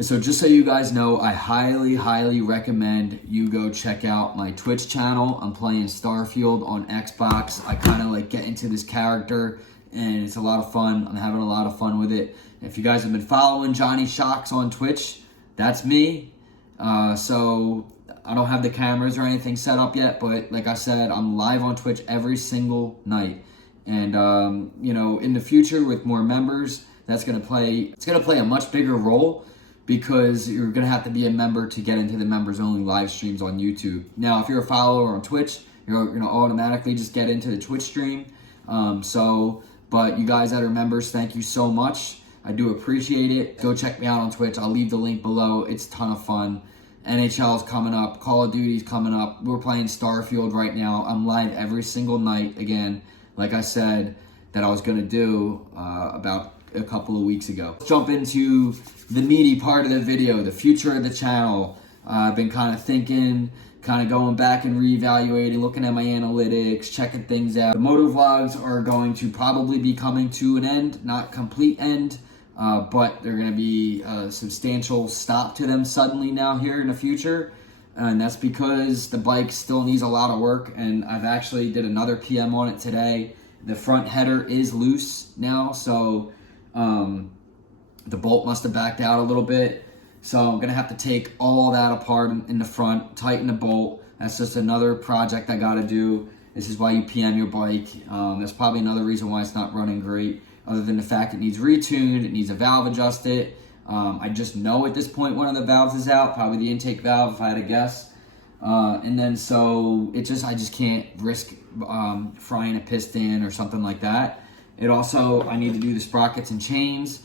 So just so you guys know, I highly recommend you go check out my Twitch channel. I'm playing Starfield on Xbox. I kind of like get into this character and it's a lot of fun. I'm having a lot of fun with it. If you guys have been following Johnny Shocks on Twitch, that's me. So I don't have the cameras or anything set up yet, but like I said, I'm live on Twitch every single night. And you know, in the future with more members, it's gonna play a much bigger role, because you're gonna have to be a member to get into the members only live streams on YouTube. Now, if you're a follower on Twitch, you're gonna automatically just get into the Twitch stream. But you guys that are members, thank you so much. I do appreciate it. Go check me out on Twitch. I'll leave the link below. It's a ton of fun. NHL's coming up. Call of Duty's coming up. We're playing Starfield right now. I'm live every single night again, like I said that I was gonna do about a couple of weeks ago. Let's jump into the meaty part of the video, the future of the channel. I've been kind of thinking, kind of going back and reevaluating, looking at my analytics, checking things out. The motovlogs are going to probably be coming to an end, not complete end, but they're going to be a substantial stop to them suddenly now here in the future. And that's because the bike still needs a lot of work, and I've actually did another PM on it today. The front header is loose now, so the bolt must have backed out a little bit. So I'm gonna have to take all that apart in the front, tighten the bolt. That's just another project I gotta do. This is why you PM your bike. That's probably another reason why it's not running great, other than the fact it needs retuned, it needs a valve adjusted. I just know at this point one of the valves is out, probably the intake valve if I had to guess. And then so I just can't risk frying a piston or something like that. I need to do the sprockets and chains,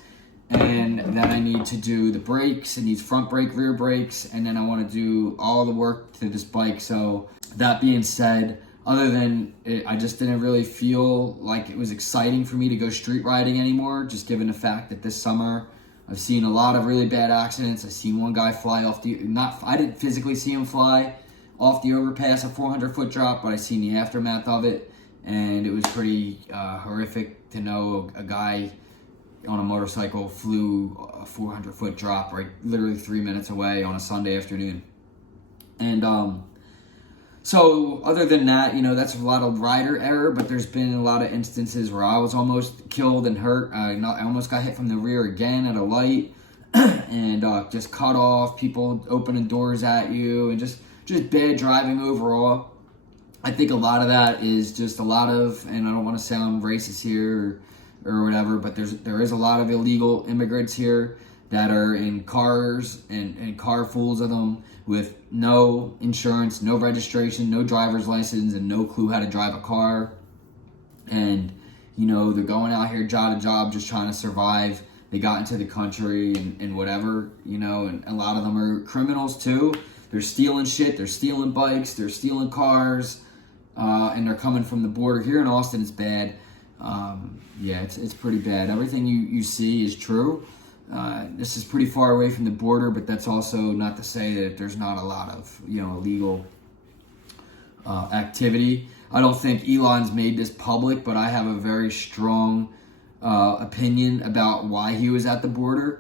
and then I need to do the brakes. It needs front brake, rear brakes, and then I want to do all the work to this bike. So that being said, other than it, I just didn't really feel like it was exciting for me to go street riding anymore, just given the fact that this summer I've seen a lot of really bad accidents. I've seen one guy fly off I didn't physically see him fly off the overpass, a 400-foot drop, but I seen the aftermath of it. And it was pretty horrific to know a guy on a motorcycle flew a 400-foot drop right literally 3 minutes away on a Sunday afternoon. And so other than that, you know, that's a lot of rider error, but there's been a lot of instances where I was almost killed and hurt. I almost got hit from the rear again at a light and just cut off, people opening doors at you, and just bad driving overall. I think a lot of that is just a lot of, and I don't want to sound racist here or whatever, but there is a lot of illegal immigrants here that are in cars and car fools of them with no insurance, no registration, no driver's license, and no clue how to drive a car. And, you know, they're going out here job to job just trying to survive. They got into the country and whatever, you know, and a lot of them are criminals too. They're stealing shit, they're stealing bikes, they're stealing cars. And they're coming from the border. Here in Austin, it's bad. Yeah, it's pretty bad. Everything you see is true. This is pretty far away from the border, but that's also not to say that there's not a lot of, you know, illegal activity. I don't think Elon's made this public, but I have a very strong opinion about why he was at the border.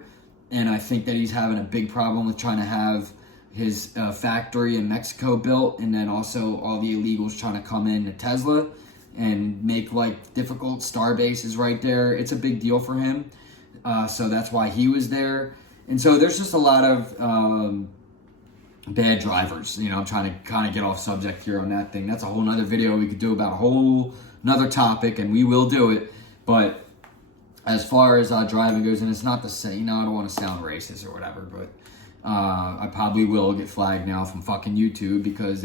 And I think that he's having a big problem with trying to have his factory in Mexico built, and then also all the illegals trying to come in to Tesla and make like difficult star bases right there. It's a big deal for him. So that's why he was there. And so there's just a lot of bad drivers. You know, I'm trying to kind of get off subject here on that thing. That's a whole nother video we could do about a whole nother topic, and we will do it. But as far as driving goes, and it's not to say, you know, I don't want to sound racist or whatever, but I probably will get flagged now from fucking YouTube because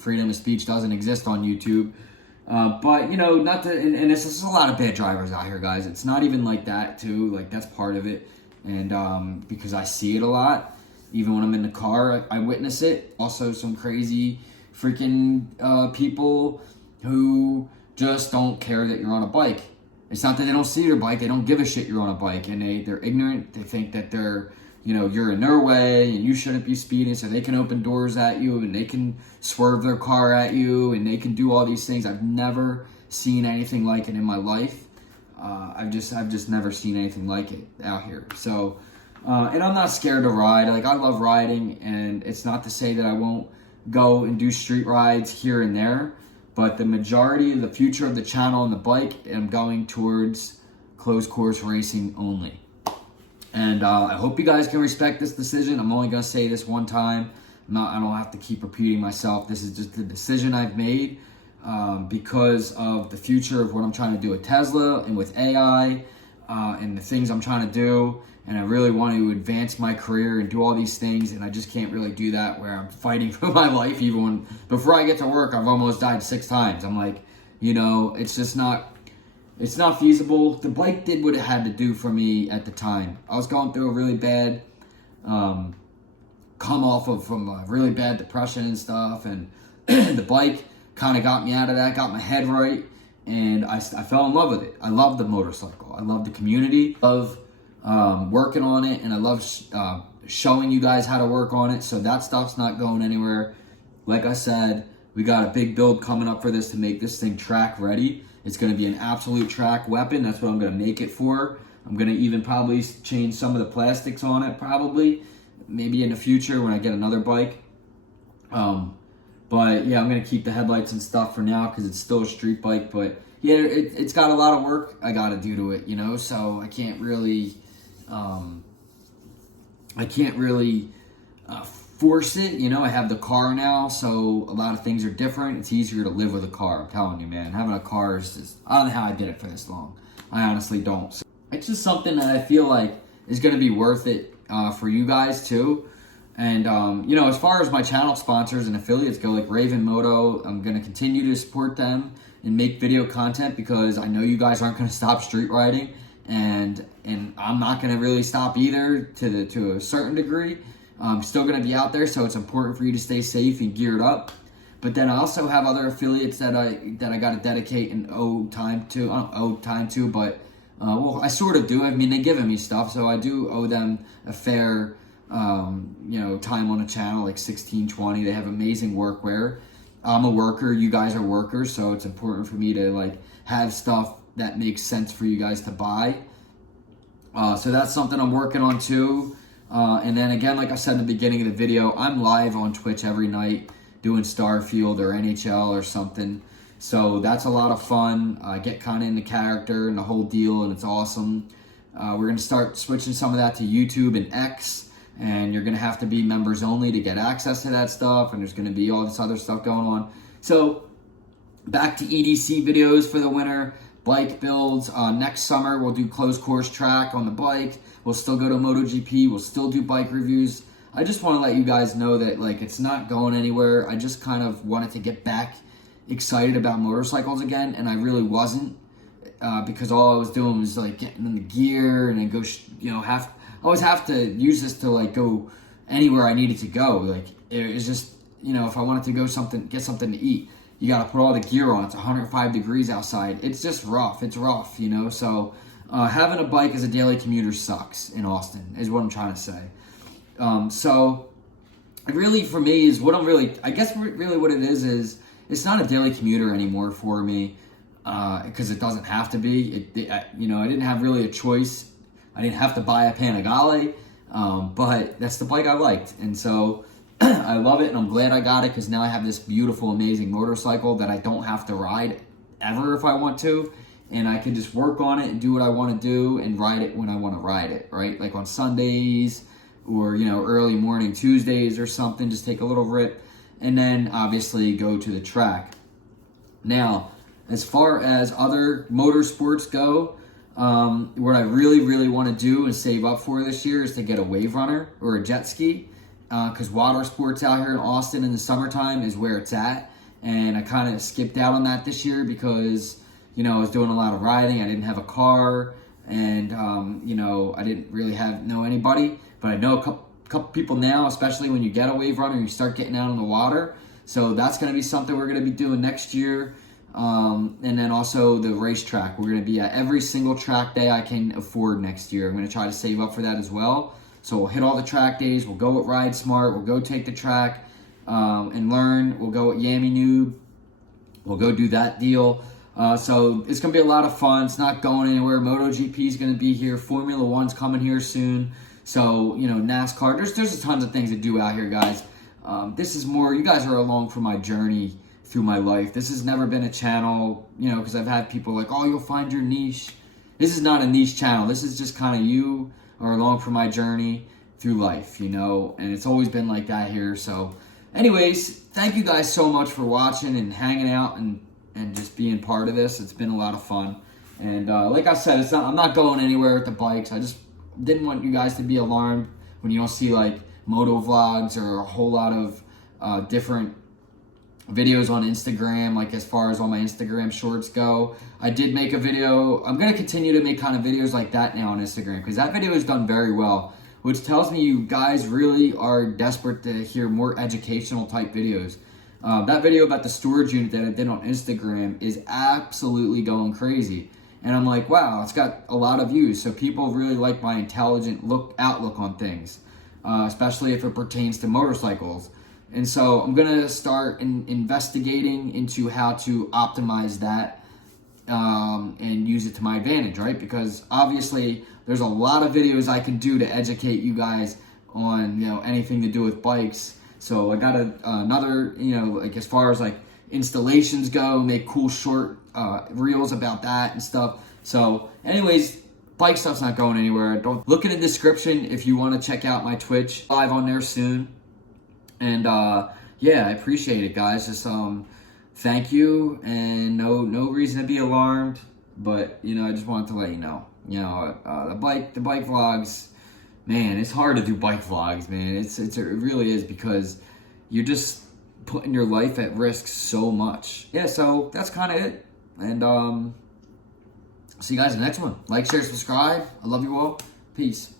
freedom of speech doesn't exist on YouTube. But, you know, and this is a lot of bad drivers out here, guys. It's not even like that, too. Like, that's part of it. And because I see it a lot, even when I'm in the car, I witness it. Also, some crazy freaking people who just don't care that you're on a bike. It's not that they don't see your bike. They don't give a shit you're on a bike. And they're ignorant. They think that you're in their way and you shouldn't be speeding, so they can open doors at you and they can swerve their car at you and they can do all these things. I've never seen anything like it in my life. I've just never seen anything like it out here. So And I'm not scared to ride. Like, I love riding, and it's not to say that I won't go and do street rides here and there, but the majority of the future of the channel and the bike, I'm going towards closed course racing only. And I hope you guys can respect this decision. I'm only going to say this one time. I don't have to keep repeating myself. This is just the decision I've made because of the future of what I'm trying to do with Tesla and with AI and the things I'm trying to do. And I really want to advance my career and do all these things, and I just can't really do that where I'm fighting for my life. Even when, before I get to work, I've almost died 6 times. I'm like, you know, it's just not, it's not feasible. The bike did what it had to do for me at the time. I was going through a really bad, come off of from a really bad depression and stuff, and the bike kind of got me out of that, got my head right, and I fell in love with it. I love the motorcycle. I love the community of working on it, and I love showing you guys how to work on it, so that stuff's not going anywhere. Like I said, we got a big build coming up for this to make this thing track ready. It's going to be an absolute track weapon. That's what I'm going to make it for. I'm going to even probably change some of the plastics on it, probably, maybe in the future when I get another bike. But yeah, I'm going to keep the headlights and stuff for now because it's still a street bike, but yeah, it's got a lot of work I got to do to it, you know, so I can't really force it, you know. I have the car now, so a lot of things are different. It's easier to live with a car, I'm telling you, man. Having a car is just, I don't know how I did it for this long. I honestly don't. So it's just something that I feel like is going to be worth it for you guys too. And, you know, as far as my channel sponsors and affiliates go, like Raven Moto, I'm going to continue to support them and make video content because I know you guys aren't going to stop street riding. And I'm not going to really stop either to a certain degree. I'm still going to be out there, so it's important for you to stay safe and geared up. But then I also have other affiliates that I got to dedicate and owe time to. I don't owe time to, but well, I sort of do. I mean, they're giving me stuff, so I do owe them a fair you know, time on the channel, like 16-20. They have amazing workwear. I'm a worker, you guys are workers, so it's important for me to like have stuff that makes sense for you guys to buy. So that's something I'm working on too. And then again, like I said in the beginning of the video, I'm live on Twitch every night doing Starfield or NHL or something. So that's a lot of fun. I get kind of in the character and the whole deal, and it's awesome. We're going to start switching some of that to YouTube and X, and you're going to have to be members only to get access to that stuff, and there's going to be all this other stuff going on. So back to EDC videos for the winter. Bike builds. Next summer, we'll do closed course track on the bike. We'll still go to MotoGP. We'll still do bike reviews. I just want to let you guys know that like it's not going anywhere. I just kind of wanted to get back excited about motorcycles again, and I really wasn't because all I was doing was like getting in the gear and then go, you know, I always have to use this to like go anywhere I needed to go. Like it's just, you know, if I wanted to go get something to eat, you got to put all the gear on. It's 105 degrees outside. It's just rough. It's rough, you know. So having a bike as a daily commuter sucks in Austin is what I'm trying to say. So it really, for me, is what I'm really, I guess really what it is it's not a daily commuter anymore for me because it doesn't have to be. You know, I didn't have really a choice. I didn't have to buy a Panigale, but that's the bike I liked. And so I love it, and I'm glad I got it because now I have this beautiful, amazing motorcycle that I don't have to ride ever if I want to, and I can just work on it and do what I want to do and ride it when I want to ride it, right? Like on Sundays or, you know, early morning Tuesdays or something, just take a little rip and then obviously go to the track. Now, as far as other motorsports go, what I really, really want to do and save up for this year is to get a wave runner or a jet ski. Because water sports out here in Austin in the summertime is where it's at. And I kind of skipped out on that this year because, you know, I was doing a lot of riding. I didn't have a car, and, you know, I didn't really know anybody. But I know a couple people now, especially when you get a wave runner and you start getting out on the water. So that's going to be something we're going to be doing next year. And then also the racetrack. We're going to be at every single track day I can afford next year. I'm going to try to save up for that as well. So we'll hit all the track days. We'll go at Ride Smart. We'll go take the track and learn. We'll go at Yaminoob. We'll go do that deal. So it's going to be a lot of fun. It's not going anywhere. MotoGP is going to be here. Formula One's coming here soon. So, you know, NASCAR, there's tons of things to do out here, guys. This is more, you guys are along for my journey through my life. This has never been a channel, you know, because I've had people like, oh, you'll find your niche. This is not a niche channel. This is just kind of you are along for my journey through life, you know, and it's always been like that here. So anyways, thank you guys so much for watching and hanging out and just being part of this. It's been a lot of fun. And like I said, I'm not going anywhere with the bikes. I just didn't want you guys to be alarmed when you don't see like moto vlogs or a whole lot of different videos on Instagram, like as far as all my Instagram shorts go. I did make a video. I'm going to continue to make kind of videos like that now on Instagram because that video has done very well, which tells me you guys really are desperate to hear more educational type videos. That video about the storage unit that I did on Instagram is absolutely going crazy. And I'm like, wow, it's got a lot of views. So people really like my intelligent outlook on things, especially if it pertains to motorcycles. And so I'm going to start investigating into how to optimize that and use it to my advantage, right? Because obviously there's a lot of videos I can do to educate you guys on, you know, anything to do with bikes. So I got another, you know, like as far as like installations go, make cool short reels about that and stuff. So anyways, bike stuff's not going anywhere. Don't look in the description if you want to check out my Twitch, live on there soon. And yeah, I appreciate it, guys. Just thank you, and no reason to be alarmed. But you know, I just wanted to let you know. You know, the bike vlogs, man, it's hard to do bike vlogs, man. It really is, because you're just putting your life at risk so much. Yeah, so that's kind of it. And see you guys in the next one. Like, share, subscribe. I love you all. Peace.